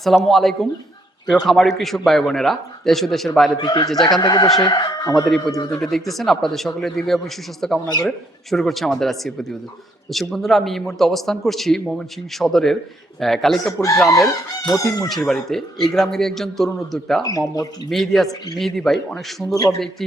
আসসালামু আলাইকুম। প্রিয় খামারি কৃষক ভাই বোনেরা, দেশ ও দেশের বাইরে থেকে যে যেখান থেকে বসে আমাদের এই প্রতিবেদনটি দেখতেছেন, আপনাদের সকলের দীর্ঘ এবং সুস্বাস্থ্য কামনা করে শুরু করছি আমাদের আজকের প্রতিবেদন। দর্শক বন্ধুরা, আমি এই মুহূর্তে অবস্থান করছি ময়মনসিংহ সদরের কালিকাপুর গ্রামের মতিন মুন্সির বাড়িতে। এই গ্রামের একজন তরুণ উদ্যোক্তা, মোহাম্মদ মেহেদিয়াস মেহেদি ভাই। অনেক সুন্দরভাবে একটি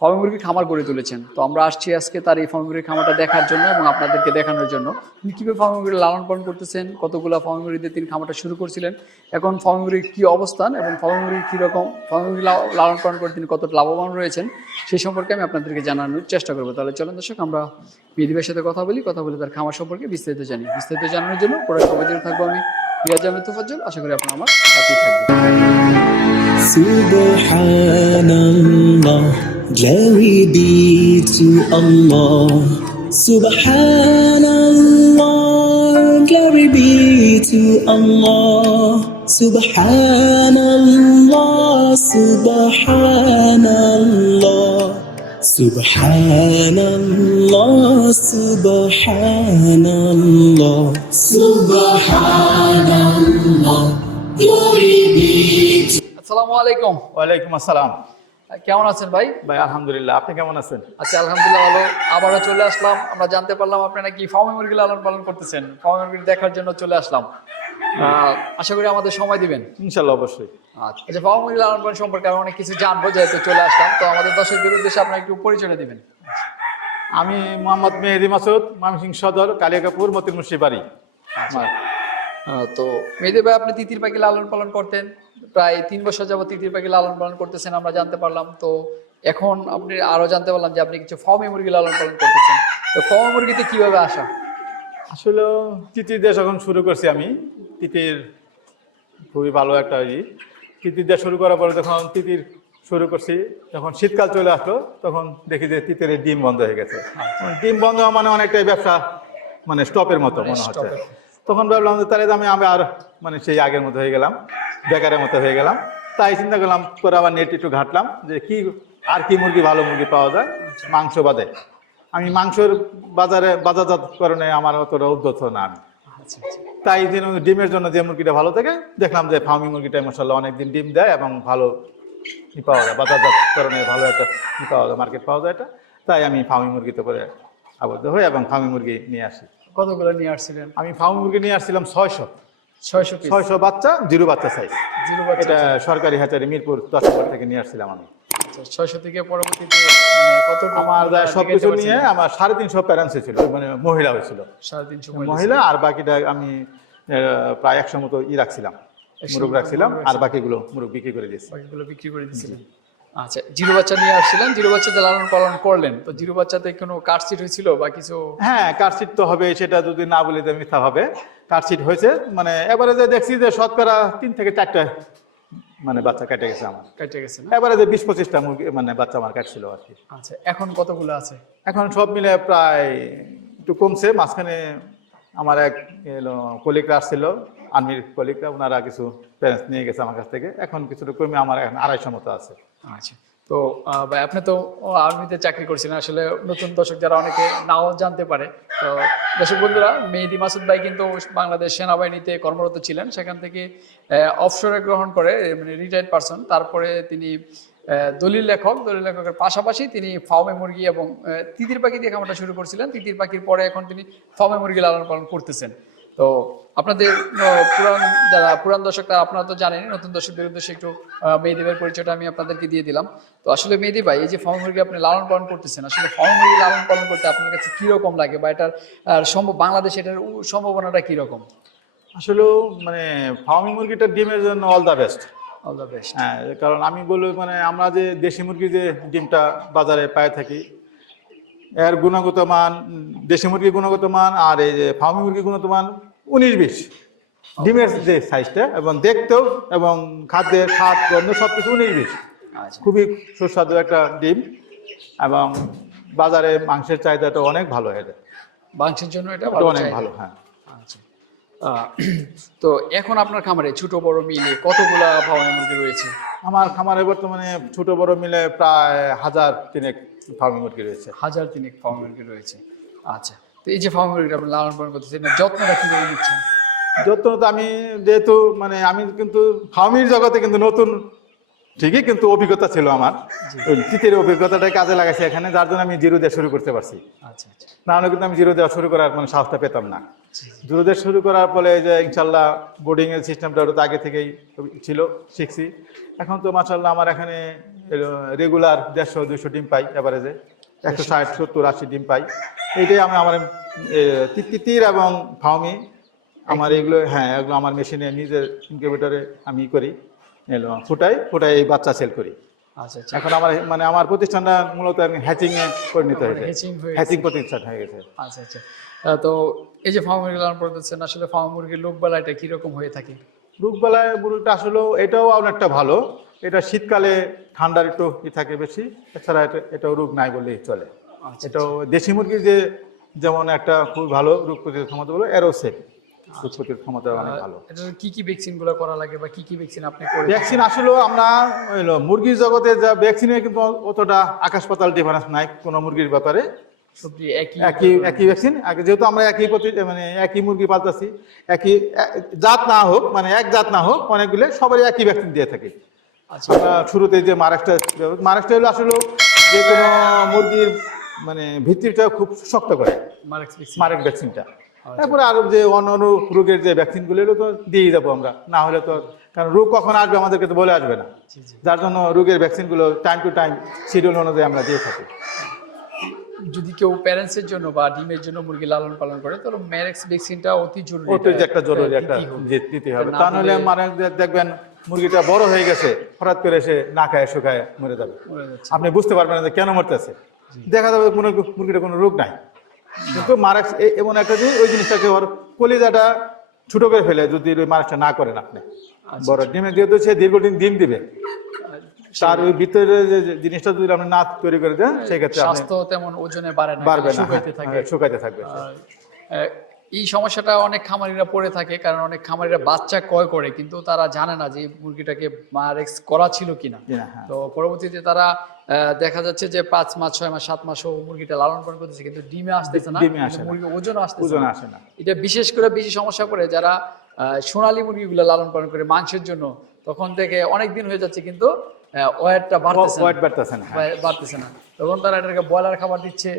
ফার্মি মুরগির খামার গড়ে তুলেছেন। তো আমরা আসছি আজকে তার এই ফার্মি মুরগির খামারটা দেখার জন্য এবং আপনাদেরকে দেখানোর জন্য। তিনি কীভাবে ফার্মি মুরগির লালন পালন করতেছেন, কতগুলো ফার্মি মুরগি দিয়ে তিনি খামারটা শুরু করছিলেন, এখন ফার্মি মুরগির কী অবস্থান এবং ফার্মি মুরগির কীরকম ফার্মি মুরগি লালন পালন করে তিনি কত লাভবান রয়েছেন সেই সম্পর্কে আমি আপনাদেরকে জানানোর চেষ্টা করব। তাহলে চলেন দর্শক, আমরা বিধিবের সাথে কথা বলি, কথা বলে তার খামার সম্পর্কে বিস্তারিত জানি। বিস্তারিত জানানোর জন্য পরে সবাই থাকব আমি রিয়াজ আহমেদ তোফাজ্জল। আশা করি আপনার আমার সাথেই থাকবেন। Glory be to Allah, Subhanallah. Glory be to Allah, Subhanallah, Subhanallah. سبحان الله سبحان الله سبحان الله glory be to السلام عليكم وعليكم السلام কেমন আছেন ভাই? ভাই আলহামদুলিল্লাহ। আপনি কেমন আছেন? আচ্ছা আলহামদুলিল্লাহ ভালো। আবারও চলে আসলাম। আমরা জানতে পারলাম আপনি নাকি ফার্মি মুরগি লালন পালন করতেছেন। ফার্মি মুরগি দেখার জন্য চলে আসলাম। আশা করি আমাদের সময় দিবেন। ইনশাল্লাহ অবশ্যই। আচ্ছা ফার্মি মুরগি লালন পালন সম্পর্কে আমি অনেক কিছু জানব যেহেতু চলে আসলাম। তো আমাদের দর্শকদের উদ্দেশ্যে আপনার একটু পরিচয় দিবেন। আমি মোহাম্মদ মেহেদি মাসুদ মামসিং সদর কালিয়াকাপুর মতির মুর্শি বাড়ি। আচ্ছা। তো মেয়েদের ভাই আপনি তিতির পাখি লালন পালন করতেন। প্রায় তিন বছর যাবত তিতির পাখি লালন পালন করতেছেন আমরা জানতে পারলাম। তো এখন আপনি আরও জানতে পারলাম যে আপনি কিছু ফার্মি মুরগি লালন পালন করতেছেন। তো ফার্মি মুরগিতে কীভাবে আসা? আসলে তিতির দেশ এখন শুরু করছি আমি। তিতির খুবই ভালো একটা ই। তিতির দেশ শুরু করার পরে যখন তিতির শুরু করছি যখন শীতকাল চলে আসলো তখন দেখি যে তিতির ডিম বন্ধ হয়ে গেছে। ডিম বন্ধ হওয়া মানে অনেকটাই ব্যবসা মানে স্টপের মতো মনে হচ্ছে। stop-এর। তখন ভাবলাম যে তাহলে আমি আমি আর মানে সেই আগের মতো হয়ে গেলাম বেকারের মতো হয়ে গেলাম। তাই চিন্তা করলাম পরে আবার নেট একটু ঘাটলাম যে কি আর কি মুরগি ভালো মুরগি পাওয়া যায়? মাংস বাদে। আমি মাংসের বাজারে বাজারজাতকরণে আমার অতটা উদ্যত না আমি। আচ্ছা আচ্ছা। তাই যেন ডিমের জন্য যে মুরগিটা ভালো থাকে দেখলাম যে ফার্মি মুরগিটা মশাল্লাহ অনেকদিন ডিম দেয় এবং ভালো ই পাওয়া যায়। বাজারজাতকরণে ভালো একটা ই পাওয়া যায় মার্কেট পাওয়া যায় এটা। তাই আমি ফার্মি মুরগিতে করে আবদ্ধ হই এবং ফার্মি মুরগি নিয়ে আসি। কতগুলো নিয়ে আসছিলেন? আমি ফার্মি মুরগি নিয়ে আসছিলাম ছয়শো। ছয়শো ছয়শো বাচ্চা জিরো বাচ্চা সাইজ জিরো বাচ্চা এটা সরকারি হাজারি মিরপুর থেকে নিয়ে আসছিলাম আমি। ছয়শো থেকে পরবর্তীতে মানে কত আমার সব কিছু নিয়ে আমার সাড়ে তিনশো প্যারেন্টসে ছিল মানে মহিলা হয়েছিল। সাড়ে তিনশো মহিলা আর বাকিটা আমি প্রায় একশো মতো ই রাখছিলাম মুরগ রাখছিলাম আর বাকিগুলো মুরগ বিক্রি করে দিয়েছি। বাকিগুলো বিক্রি করে দিয়েছিলেন। আচ্ছা জিরো বাচ্চা নিয়ে আসছিলেন জিরো বাচ্চাতে লালন পালন করলেন তো জিরো বাচ্চাতে কোনো কাটসিট হয়েছিল বা কিছু? হ্যাঁ কার্ডশিট তো হবে সেটা যদি না বলি তো মিথ্যা হবে। কার্ডশিট হয়েছে? মানে এবারে যে দেখছি যে শতকরা তিন থেকে চারটা মানে বাচ্চা কেটে গেছে আমার। কেটে গেছে এবারে যে বিশ পঁচিশটা মুরগি মানে বাচ্চা আমার কাটছিল আর কি। আচ্ছা এখন কতগুলো আছে? এখন সব মিলে প্রায় একটু কমছে মাঝখানে আমার এক এলো কলিগরা আসছিল আর্মির কলিগরা ওনারা কিছু প্যারেন্টস নিয়ে গেছে আমার কাছ থেকে। এখন কিছুটা কমে আমার এখন আড়াইশো মতো আছে। আচ্ছা। তো ভাই, আপনি তো আর্মিতে চাকরি করছেন, আসলে নতুন দর্শক যারা অনেকে নাও জানতে পারে, তো দর্শক বন্ধুরা, মেহেদি মাসুদ ভাই কিন্তু বাংলাদেশ সেনাবাহিনীতে কর্মরত ছিলেন, সেখান থেকে অফশোরে গ্রহণ করে মানে রিটায়ার্ড পারসন তারপরে তিনি দলিল লেখক, দলিল লেখকের পাশাপাশি তিনি ফার্মে মুরগি এবং তিতির পাখি দিয়ে খামারটা শুরু করছিলেন, তিতির পাখির পরে এখন তিনি ফার্মে মুরগি লালন পালন করতেছেন। তো আপনাদের পুরান যারা পুরান দর্শক তারা আপনারা তো জানেনই নতুন দর্শকদের উদ্দেশ্যে একটু আহ, পরিচয়টা আমি আপনাদেরকে দিয়ে দিলাম। তো আসলে মেহেদি ভাই এই যে ফার্ম মুরগি আপনি লালন পালন করতেছেন আসলে ফার্ম মুরগি লালন পালন করতে আপনার কাছে কীরকম লাগে বা এটার সম্ভব বাংলাদেশে এটার সম্ভাবনাটা কীরকম আসলে মানে ফার্মি মুরগিটা ডিমের জন্য all the best all the best হ্যাঁ কারণ আমি বলি মানে আমরা যে দেশি মুরগি যে ডিমটা বাজারে পাই থাকি এর গুণগত মান দেশি মুরগির গুণগত মান আর এই যে ফার্মি মুরগির গুণগত মান উনিশ বিশ। ডিমের যে সাইজটা এবং দেখতেও এবং খাদ্যের স্বাদ গন্ধ সব কিছু উনিশ বিশ। আচ্ছা। খুবই সুস্বাদু একটা ডিম এবং বাজারে মাংসের চাহিদাটা অনেক ভালো এটা মাংসের জন্য এটা অনেক ভালো হ্যাঁ। আচ্ছা। তো এখন আপনার খামারে ছোট বড় মিলে কতগুলা ফার্মে মুরগি রয়েছে? আমার খামারে বর্তমানে ছোট বড় মিলে প্রায় হাজার তিনেক ফার্মি মুরগি রয়েছে। হাজার তিনেক ফার্ম মুরগি রয়েছে। আচ্ছা। এই যে ফার্ম মুরগিটা আপনি লালন পালন করতেছেন যত্নটা কীভাবে নিচ্ছেন? যত্ন তো আমি যেহেতু মানে আমি কিন্তু ফার্মির জগতে কিন্তু নতুন ঠিকই কিন্তু অভিজ্ঞতা ছিল আমার। ওই তিতের অভিজ্ঞতাটা কাজে লাগাইছি এখানে যার জন্য আমি জিরো দিয়ে শুরু করতে পারছি। আচ্ছা আচ্ছা। না হলে কিন্তু আমি জিরো দেওয়া শুরু করার মানে সাহসটা পেতাম না। জিরো দিয়ে শুরু করার ফলে যে ইনশাল্লাহ বোর্ডিং এর সিস্টেমটা ওটা আগে থেকেই ছিল শিখছি। এখন তো মাসাল্লাহ আমার এখানে রেগুলার দেড়শো দুইশো ডিম পাই এভারেজে একশো ষাট সত্তর আশি ডিম পাই। এইটাই আমি আমার তিতির এবং ফাউমি আমার এগুলো হ্যাঁ এগুলো আমার মেশিনে নিজের ইনকিউবেটরে আমি করি। এলো ফুটাই ফুটাই এই বাচ্চা সেল করি। আচ্ছা আচ্ছা। এখন আমার মানে আমার প্রতিষ্ঠানটা মূলত হ্যাচিং এ পরিণত হয়েছে। hatching হয়ে গেছে। হ্যাচিং প্রতিষ্ঠান হয়ে গেছে। আচ্ছা আচ্ছা। তো এই যে ফার্ম মুরগি লালন করতেছেন আসলে ফার্ম মুরগির লোক বেলাটা কীরকম হয়ে থাকে? রোগবেলায় মুরগিটা আসলে এটাও অনেকটা ভালো। এটা শীতকালে ঠান্ডার একটু ই থাকে বেশি এছাড়া এটা এটাও রোগ নাই বললেই চলে। আচ্ছা এটাও দেশি মুরগির যে যেমন একটা খুব ভালো রোগ প্রতিরোধ ক্ষমতা বলো এরও সেম রোগ প্রতিরোধ ক্ষমতা অনেক ভালো। এটার কি কি ভ্যাকসিনগুলো করা লাগে বা কি কি ভ্যাকসিন আপনি ভ্যাকসিন আসলে আমরা মুরগির জগতে যা ভ্যাকসিনে কিন্তু অতটা আকাশ পাতাল ডিফারেন্স নাই কোনো মুরগির ব্যাপারে। একই একই একই ভ্যাকসিন আগে যেহেতু আমরা একই প্রতি মানে একই মুরগি পালতেছি একই জাত না হোক মানে এক জাত না হোক অনেকগুলো সবারই একই ভ্যাকসিন দিয়ে থাকি। আচ্ছা শুরুতে যে মারাকটা মারাকটা হলো আসলে যে কোনো মুরগির মানে ভিত্তিটা খুব শক্ত করে। মারেক ভ্যাকসিনটা তারপরে আরও যে অন্য অন্য রোগের যে ভ্যাকসিনগুলো এগুলো তো দিয়ে যাব আমরা। না হলে তো কারণ রোগ কখন আসবে আমাদেরকে তো বলে আসবে না। যার জন্য রোগের ভ্যাকসিনগুলো টাইম টু টাইম শিডিউল অনুযায়ী আমরা দিয়ে থাকি। যদি কেউ প্যারেন্টসের জন্য বা ডিমের জন্য মুরগি লালন পালন করে তাহলে ম্যারেক্স ভ্যাকসিনটা অতি জরুরি। একটা জরুরি একটা দিতে হবে। তা নাহলে মানে দেখবেন মুরগিটা বড় হয়ে গেছে হঠাৎ করে এসে না খায় শুকায় মরে যাবে। আপনি বুঝতে পারবেন না যে কেন মরতেছে। দেখা যাবে কোনো মুরগিটা কোনো রোগ নাই। কিন্তু মারাক্স এমন একটা জিনিস ওই জিনিসটাকে ওর কলিজাটা ছোট করে ফেলে যদি ওই মারাক্সটা না করেন আপনি। আচ্ছা, বড় ডিমে যেহেতু সে দীর্ঘদিন ডিম দিবে তার ওই ভিতরে যে জিনিসটা যদি আপনি না তৈরি করে দেন সেক্ষেত্রে স্বাস্থ্য তেমন ওজনে বাড়ে না বাড়বে না শুকাইতে হ্যাঁ, থাকে। হ্যাঁ, শুকাইতে থাকবে। এই সমস্যাটা অনেক খামারিরা পড়ে থাকে কারণ অনেক খামারিরা বাচ্চা ক্রয় করে কিন্তু তারা জানে না যে মুরগিটাকে মারেক্স করা ছিল কিনা না, হ্যাঁ। তো পরবর্তীতে তারা দেখা যাচ্ছে যে পাঁচ মাস ছয় মাস সাত মাসও মুরগিটা লালন পালন করতেছে কিন্তু ডিমে আসতেছে না। মুরগির ওজন আসতেছে ওজন না আসে না এটা বিশেষ করে বেশি সমস্যা করে যারা সোনালী মুরগিগুলো লালন পালন করে মাংসের জন্য তখন থেকে অনেক দিন হয়ে যাচ্ছে কিন্তু ওয়েটটা বাড়তেছে না। বাড়তেছে না হ্যাঁ। বাড়তেছে না তখন তারা এটাকে ব্রয়লার খাবার দিচ্ছে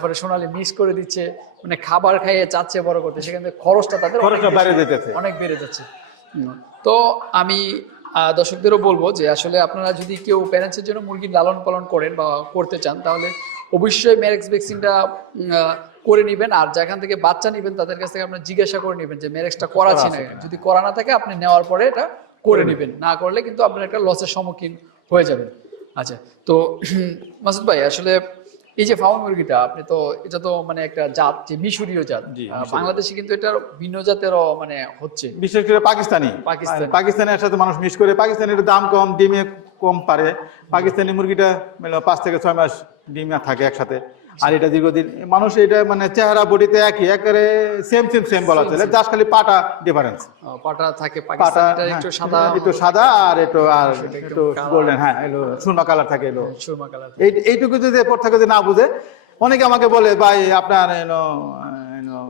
পরে সোনালি মিক্স করে দিচ্ছে মানে খাবার খাইয়ে চাচ্ছে বড় করতে সেখান থেকে খরচটা তাদের অনেক বেড়ে যাচ্ছে। তো আমি দর্শকদেরও বলব যে আসলে আপনারা যদি কেউ প্যারেন্টসের জন্য মুরগির লালন পালন করেন বা করতে চান তাহলে অবশ্যই ম্যারেক্স ভ্যাকসিনটা করে নেবেন। আর যেখান থেকে বাচ্চা নেবেন তাদের কাছ থেকে আপনার জিজ্ঞাসা করে নেবেন যে ম্যারেক্সটা করাচ্ছি না যদি করা না থাকে আপনি নেওয়ার পরে এটা করে নেবেন। না করলে কিন্তু আপনার একটা লসের সম্মুখীন হয়ে যাবেন। আচ্ছা তো মাসুদ ভাই আসলে এই যে ফার্ম মুরগিটা আপনি তো এটা তো মানে একটা জাত যে মিশরীয় জাত। বাংলাদেশে কিন্তু এটা ভিন্ন জাতেরও মানে হচ্ছে। বিশেষ করে পাকিস্তানি? পাকিস্তানি। পাকিস্তানের সাথে মানুষ মিশ করে পাকিস্তানের দাম কম ডিমে কম পারে। পাকিস্তানি মুরগিটা মানে পাঁচ থেকে ছয় মাস ডিমে থাকে একসাথে। আর এটা দীর্ঘদিন মানুষ এটা মানে চেহারা বডিতে একই একেবারে সেম সেম সেম বলা চলে। জাস্ট খালি পাটা ডিফারেন্স পাটা থাকে পাটা হ্যাঁ, একটু সাদা। একটু সাদা আর একটু আর একটু গোল্ডেন হ্যাঁ এলো সুরমা কালার থাকে এলো। সুরমা কালার এই এইটুকু যদি এরপর থেকে যদি না বুঝে অনেকে আমাকে বলে ভাই আপনার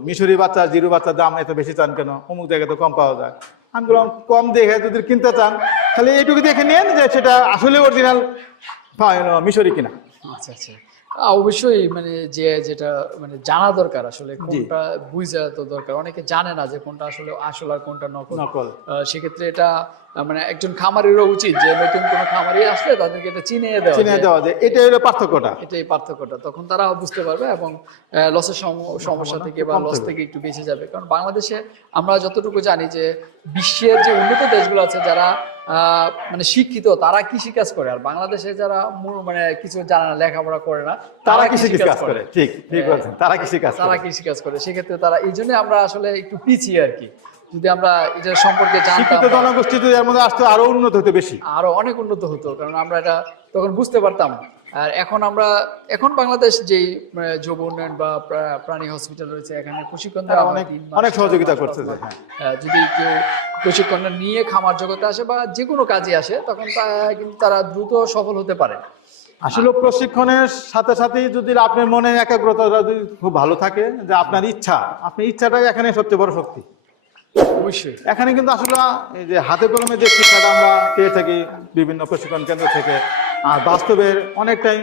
মিশরি বাচ্চা জিরু বাচ্চার দাম এত বেশি চান কেন? অমুক জায়গায় তো কম পাওয়া যায়। আমি বললাম কম দেখে যদি কিনতে চান তাহলে এইটুকু দেখে নিন যে সেটা আসলে অরিজিনাল মিশরি কিনা। আচ্ছা আচ্ছা। অবশ্যই মানে যে যেটা মানে জানা দরকার আসলে কোনটা বুঝা তো দরকার। অনেকে জানে না যে কোনটা আসলে আসল আর কোনটা নকল। নকল। সেক্ষেত্রে এটা মানে একজন খামারেরও উচিত যে নতুন কোনো খামারি আসলে তাদেরকে এটা চিনিয়ে দেওয়া চিনে দেওয়া যায় এটাই হলো পার্থক্যটা। এটাই পার্থক্যটা। তখন তারা বুঝতে পারবে এবং লসের সমস্যা থেকে বা লস থেকে একটু বেঁচে যাবে। কারণ বাংলাদেশে আমরা যতটুকু জানি যে বিশ্বের যে উন্নত দেশগুলো আছে যারা আহ, মানে শিক্ষিত তারা কৃষি কাজ করে। আর বাংলাদেশে যারা মানে কিছু জানে না লেখাপড়া করে না তারা কৃষি কাজ করে। ঠিক ঠিক বলছেন তারা কৃষি কাজ তারা কৃষি কাজ করে। সেক্ষেত্রে তারা এই জন্য আমরা আসলে একটু পিছিয়ে আর কি। যদি আমরা এটা সম্পর্কে শিক্ষিত জনগোষ্ঠী যদি এর মধ্যে আসতো আরও উন্নত হতে বেশি। আরও অনেক উন্নত হতো কারণ আমরা এটা তখন বুঝতে পারতাম। আর এখন আমরা এখন বাংলাদেশ যে যুব উন্নয়ন বা প্রাণী হসপিটাল রয়েছে এখানে প্রশিক্ষণ দেওয়া অনেক- অনেক সহযোগিতা করছে। হ্যাঁ। যদি কেউ প্রশিক্ষণ নিয়ে খামার জগতে আসে বা যে কোনো কাজে আসে তখন তা- কিন্তু তারা দ্রুত সফল হতে পারে। আসলে প্রশিক্ষণের সাথে সাথেই যদি আপনার মনে একাগ্রতা যদি খুব ভালো থাকে যে আপনার ইচ্ছা আপনার ইচ্ছাটাই এখানে সবচেয়ে বড় শক্তি। অবশ্যই। এখানে কিন্তু আসলে এই যে হাতে কলমে যে শিক্ষাটা আমরা পেয়ে থাকি বিভিন্ন প্রশিক্ষণ কেন্দ্র থেকে আর বাস্তবের অনেকটাই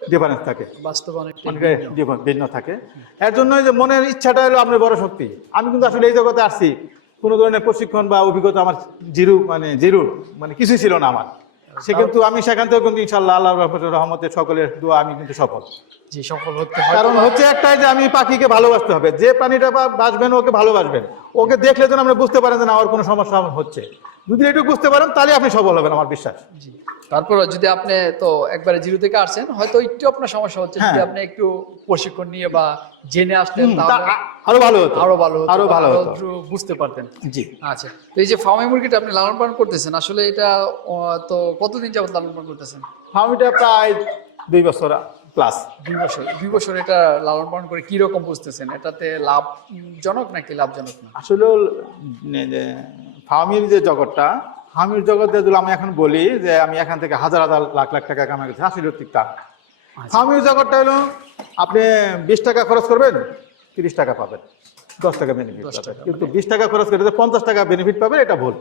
ডিফারেন্স থাকে। বাস্তবে অনেকটাই ভিন্ন। থাকে। এর জন্যই যে মনের ইচ্ছাটা হলো আপনার বড় শক্তি। আমি কিন্তু আসলে এই জগতে আসছি কোনো ধরনের প্রশিক্ষণ বা অভিজ্ঞতা আমার জিরু মানে জিরু মানে কিছুই ছিল না আমার। সে কিন্তু আমি সেখান থেকে কিন্তু ইনশাল্লাহ আল্লাহ রহমতের সকলের দোয়া আমি কিন্তু সফল। যে সফল হতে হয়। কারণ হচ্ছে একটাই যে আমি পাখিকে ভালোবাসতে হবে। যে প্রাণীটা বা- বাঁচবেন ওকে ভালোবাসবেন। ওকে দেখলে যেন আমরা বুঝতে পারেন যে না ওর কোনো সমস্যা হচ্ছে। যদি একটু বুঝতে পারেন তাহলে আপনি সফল হবেন আমার বিশ্বাস। তারপর যদি আপনি তো একবারে জিরো থেকে আসছেন হয়তো একটু আপনার সমস্যা হচ্ছে যদি হ্যাঁ। আপনি একটু প্রশিক্ষণ নিয়ে বা জেনে আসতেন আরও ভালো হতো। আরও ভালো হতো আরও ভালো হতো। বুঝতে পারতেন। জি। আচ্ছা তো এই যে ফার্মে মুরগিটা আপনি লালন পালন করতেছেন আসলে এটা তো কতদিন যাবত লালন পালন করতেছেন? ফার্মিটা প্রায় দুই বছর প্লাস। দুই বছর দুই বছর এটা লালন পালন করে কি রকম বুঝতেছেন? এটাতে লাভজনক নাকি লাভজনক না? আসলে ফার্মির যে জগৎটা ফার্মির জগতে যদি আমি এখন বলি যে আমি এখান থেকে হাজার হাজার লাখ লাখ টাকা কামাই করছি আসলে ঠিক তা ফার্মির জগৎটা হলো আপনি বিশ টাকা খরচ করবেন তিরিশ টাকা পাবেন দশ টাকা বেনিফিট পাবেন। কিন্তু বিশ টাকা খরচ করে পঞ্চাশ টাকা বেনিফিট পাবেন এটা ভুল।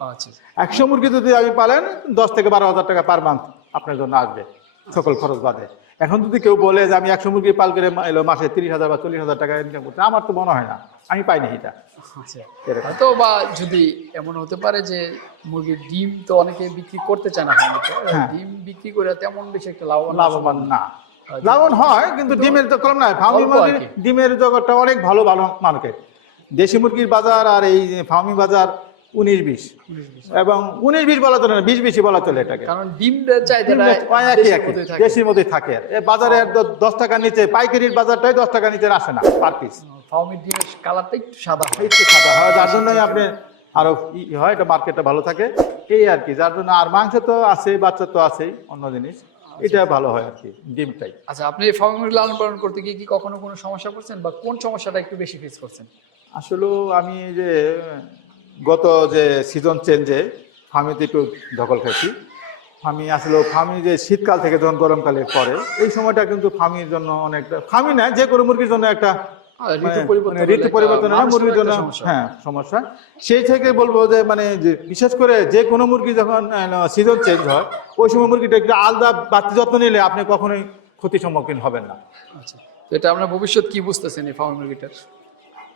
আচ্ছা। একশো মুরগি যদি আপনি পালেন দশ থেকে বারো হাজার টাকা পার মান্থ আপনার জন্য আসবে সকল খরচ বাদে। এখন যদি কেউ বলে যে আমি একশো মুরগি পাল করে এলো মাসে তিরিশ হাজার বা চল্লিশ হাজার টাকা ইনকাম করতে আমার তো মনে হয় না। আমি পাইনি এটা। আচ্ছা। হয়তো বা যদি এমন হতে পারে যে মুরগির ডিম তো অনেকে বিক্রি করতে চায় না হ্যাঁ। ডিম বিক্রি করে তেমন বেশি একটা লাভবান লাভবান না। লাভবান হয় কিন্তু ডিমের তো কম না ফার্মি মুরগির ডিমের জগৎটা অনেক ভালো ভালো মার্কেট দেশি মুরগির বাজার আর এই ফার্মি বাজার উনিশ বিশ। এবং উনিশ বিশ বলা চলে না বিশ বেশি বলা চলে এটাকে। কারণ ডিম একই একই। দেশির মধ্যেই থাকে। আর। বাজারে দশ টাকার নিচে পাইকারির বাজারটাই দশ টাকার নিচে আসে না পার পিস ফার্মের ডিমের কালারটা একটু সাদা হয়। একটু সাদা হয় যার জন্যই আপনি আরও ই হয় এটা মার্কেটটা ভালো থাকে। এই আর কি যার জন্য আর মাংস তো আছে বাচ্চা তো আছেই অন্য জিনিস। এটা ভালো হয় আর কি ডিমটাই। আচ্ছা আপনি ফার্মে লালন পালন করতে গিয়ে কি কখনো কোনো সমস্যা করছেন? বা কোন সমস্যাটা একটু বেশি ফেস করছেন? আসলে আমি যে গত যে সিজন চেঞ্জে ফার্মিতে একটু দখল খাইছি ফার্মি আসলে ফার্মি যে শীতকাল থেকে যখন গরমকালে পরে এই সময়টা কিন্তু ফার্মির জন্য অনেকটা ফার্মি না যে কোনো মুরগির জন্য একটা ঋতু মানে- পরিবর্তন মানে হয় মুরগির জন্য হ্যাঁ সমস্যা। সেই থেকে বলব যে মানে যে বিশেষ করে যে কোনো মুরগি যখন সিজন চেঞ্জ হয় ওই সময় মুরগিটা একটু আলাদা বাড়তি যত্ন নিলে আপনি কখনোই ক্ষতির সম্মুখীন হবেন না। আচ্ছা এটা আপনার ভবিষ্যৎ কি বুঝতেছেন এই ফার্মে মুরগিটার?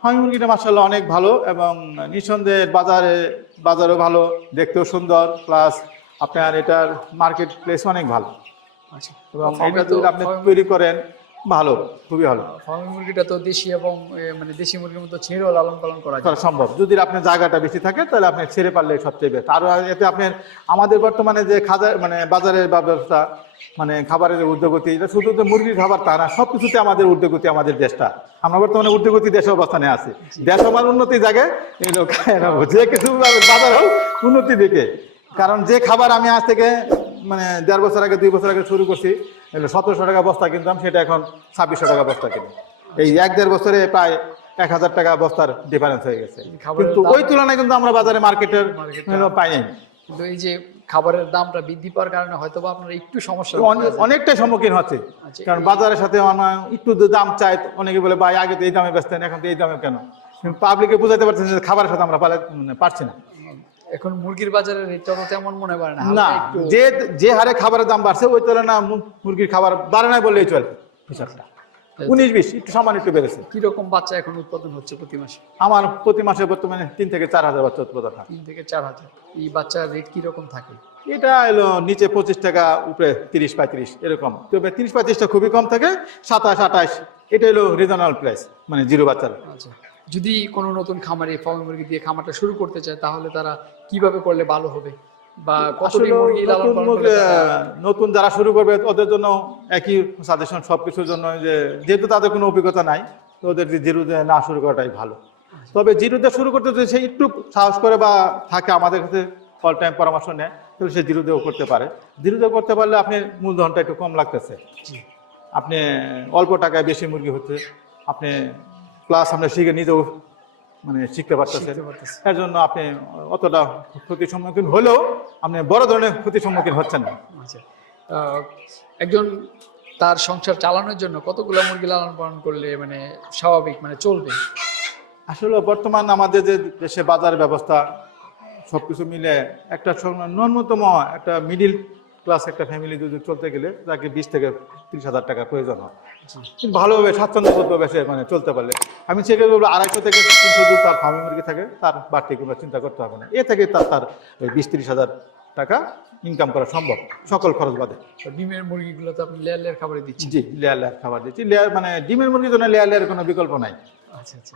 হামি মুরগিটা মাসাল্লাহ অনেক ভালো এবং নিঃসন্দেহে বাজারে বাজারও ভালো দেখতেও সুন্দর প্লাস আপনার এটার মার্কেট প্লেস অনেক ভালো। আচ্ছা। এবং এটা যদি আপনি তৈরি করেন ভালো খুবই ভালো। ফার্মে মুরগিটা তো দেশি এবং মানে দেশি মুরগির মতো ছেড়েও লালন পালন করা যায়। সম্ভব। যদি আপনার জায়গাটা বেশি থাকে তাহলে আপনি ছেড়ে পারলে সবচেয়ে বেস্ট আর এতে আপনার আমাদের বর্তমানে যে খাজার মানে বাজারের ব্যবস্থা মানে খাবারের উদ্যোগতি এটা শুধু যে মুরগির খাবার তা না সব কিছুতে আমাদের উদ্যোগতি আমাদের দেশটা। আমরা বর্তমানে উদ্যোগতি দেশ অবস্থানে আছি। দেশ আমার উন্নতি জাগে এই লোক যে কিছু বাজার হোক উন্নতি দিকে কারণ যে খাবার আমি আজ থেকে মানে দেড় বছর আগে দুই বছর আগে শুরু করছি সতেরোশো টাকা বস্তা কিনতাম সেটা এখন ছাব্বিশশো টাকা বস্তা কিনি। এই এক দেড় বছরে প্রায় এক হাজার টাকা বস্তার ডিফারেন্স হয়ে গেছে। কিন্তু ওই তুলনায় কিন্তু আমরা বাজারে মার্কেটের মার্কেটে- পাই নাই। কিন্তু এই যে খাবারের দামটা বৃদ্ধি পাওয়ার কারণে হয়তো বা আপনার একটু সমস্যা অনে- অনেকটাই সম্মুখীন হচ্ছে। আচ্ছা, কারণ বাজারের সাথে আমার একটু দাম চাই অনেকে বলে ভাই আগে তো এই দামে বেচতেন এখন তো এই দামে কেন? পাবলিকে বুঝাতে পারছেন যে খাবারের সাথে আমরা মানে পারছি না। এখন মুরগির বাজারের রেটটা তো তেমন মনে করে না না যে যে হারে খাবারের দাম বাড়ছে ওই তুলনায় মুরগির খাবার বাড়ে নাই বললেই চলে। হিসাবটা উনিশ বিশ একটু সামান্য একটু বেড়েছে। কীরকম বাচ্চা এখন উৎপাদন হচ্ছে প্রতি মাসে? আমার প্রতি মাসে বর্তমানে তিন থেকে চার হাজার বাচ্চা উৎপাদন হয়। তিন থেকে চার হাজার। এই বাচ্চার রেট কীরকম থাকে? এটা এলো নিচে পঁচিশ টাকা উপরে তিরিশ পঁয়ত্রিশ এরকম। তবে তিরিশ পঁয়ত্রিশটা খুবই কম থাকে সাতাশ আঠাশ এটা হলো রিজনাল প্রাইস মানে জিরো বাচ্চার। আচ্ছা। যদি কোনো নতুন খামারে ফার্মে মুরগি দিয়ে খামারটা শুরু করতে চায় তাহলে তারা কীভাবে করলে ভালো হবে? বা কতটি মুরগি লালন নতুন পালন করলে নতুন যারা শুরু করবে ওদের জন্য একই সাজেশন সবকিছুর জন্য যে যেহেতু তাদের কোনো অভিজ্ঞতা নাই তো ওদের যে জিরোতে না শুরু করাটাই ভালো। তবে জিরোতে শুরু করতে যদি সে একটু সাহস করে বা থাকে আমাদের কাছে অল টাইম পরামর্শ নেয় তাহলে সে জিরোতেও করতে পারে। জিরোতে করতে পারলে আপনি মূলধনটা একটু কম লাগতেছে। আপনি অল্প টাকায় বেশি মুরগি হচ্ছে আপনি প্লাস আমরা শিখে নিজেও মানে শিখতে পারতেছেন। এর জন্য আপনি অতটা ক্ষতির সম্মুখীন হলেও আপনি বড় ধরনের ক্ষতির সম্মুখীন হচ্ছেন না। আচ্ছা। একজন তার সংসার চালানোর জন্য কতগুলো মুরগি লালন পালন করলে মানে স্বাভাবিক মানে চলবে? আসলে বর্তমান আমাদের যে দেশে বাজার ব্যবস্থা সবকিছু মিলে একটা ন্যূনতম একটা মিডিল ক্লাস একটা ফ্যামিলি যদি চলতে গেলে তাকে বিশ থেকে তিরিশ হাজার টাকা প্রয়োজন হয়। কিন্তু ভালোভাবে স্বাচ্ছন্দ্যবোধভাবে সে মানে চলতে পারলে। আমি সেক্ষেত্রে বলব আড়াইশো থেকে তিনশো যদি তার ফার্মি মুরগি থাকে তার বাড়তি কোনো চিন্তা করতে হবে না। এ থেকে তার তার ওই বিশ তিরিশ হাজার টাকা ইনকাম করা সম্ভব। সকল খরচ বাদে। ডিমের মুরগিগুলো তো আপনি লেয়ার লেয়ার খাবারে দিচ্ছি জি লেয়ার লেয়ার খাবার দিচ্ছি। লেয়ার মানে ডিমের মুরগির জন্য লেয়ার লেয়ার কোনো বিকল্প নাই। আচ্ছা আচ্ছা।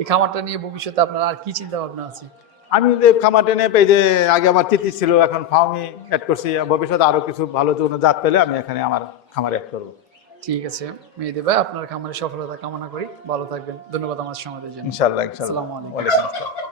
এই খামারটা নিয়ে ভবিষ্যতে আপনার আর কি চিন্তা ভাবনা আছে? আমি যে খামার টেনে পেয়ে যে আগে আমার তিথি ছিল এখন ফাউমি অ্যাড করছি ভবিষ্যতে আরও কিছু ভালো জন্য জাত পেলে আমি এখানে আমার খামার অ্যাড করব। ঠিক আছে মেহেদি ভাই আপনার খামারে সফলতা কামনা করি ভালো থাকবেন ধন্যবাদ আমার সমাজের জন্য। ইনশাল্লাহ ইনশাল্লাহ আসসালামু আলাইকুম।